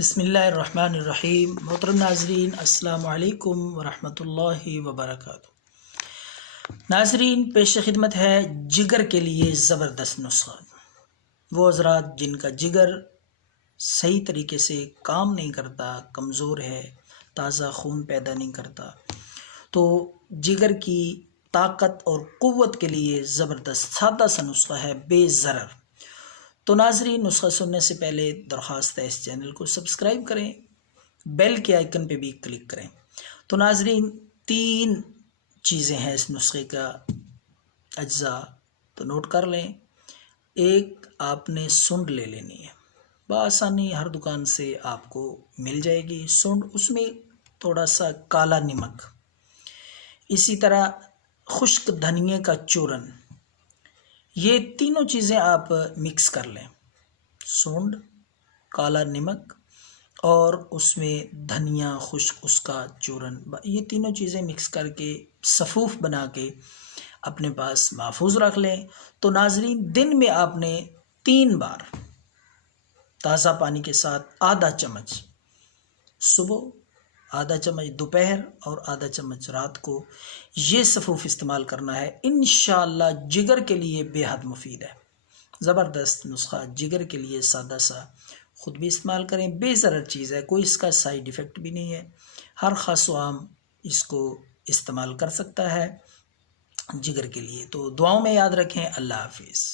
بسم اللہ الرحمن الرحیم۔ محترم ناظرین، السلام علیکم ورحمۃ اللہ وبرکاتہ۔ ناظرین، پیش خدمت ہے جگر کے لیے زبردست نسخہ۔ وہ حضرات جن کا جگر صحیح طریقے سے کام نہیں کرتا، کمزور ہے، تازہ خون پیدا نہیں کرتا، تو جگر کی طاقت اور قوت کے لیے زبردست سادہ سا نسخہ ہے، بے ضرر۔ تو ناظرین، نسخہ سننے سے پہلے درخواست ہے اس چینل کو سبسکرائب کریں، بیل کے آئیکن پہ بھی کلک کریں۔ تو ناظرین، 3 چیزیں ہیں اس نسخے کا اجزاء، تو نوٹ کر لیں۔ ایک، آپ نے سنڈ لے لینی ہے، بآسانی ہر دکان سے آپ کو مل جائے گی سنڈ، اس میں تھوڑا سا کالا نمک، اسی طرح خشک دھنیے کا چورن، یہ تینوں چیزیں آپ مکس کر لیں، سونڈ، کالا نمک اور اس میں دھنیا خشک اس کا چورن، یہ تینوں چیزیں مکس کر کے صفوف بنا کے اپنے پاس محفوظ رکھ لیں۔ تو ناظرین، دن میں آپ نے 3 بار تازہ پانی کے ساتھ آدھا چمچ صبح، آدھا چمچ دوپہر اور آدھا چمچ رات کو یہ صفوف استعمال کرنا ہے۔ انشاءاللہ جگر کے لیے بے حد مفید ہے، زبردست نسخہ، جگر کے لیے سادہ سا، خود بھی استعمال کریں، بے ضرر چیز ہے، کوئی اس کا سائیڈ ایفیکٹ بھی نہیں ہے، ہر خاص و عام اس کو استعمال کر سکتا ہے جگر کے لیے۔ تو دعاؤں میں یاد رکھیں۔ اللہ حافظ۔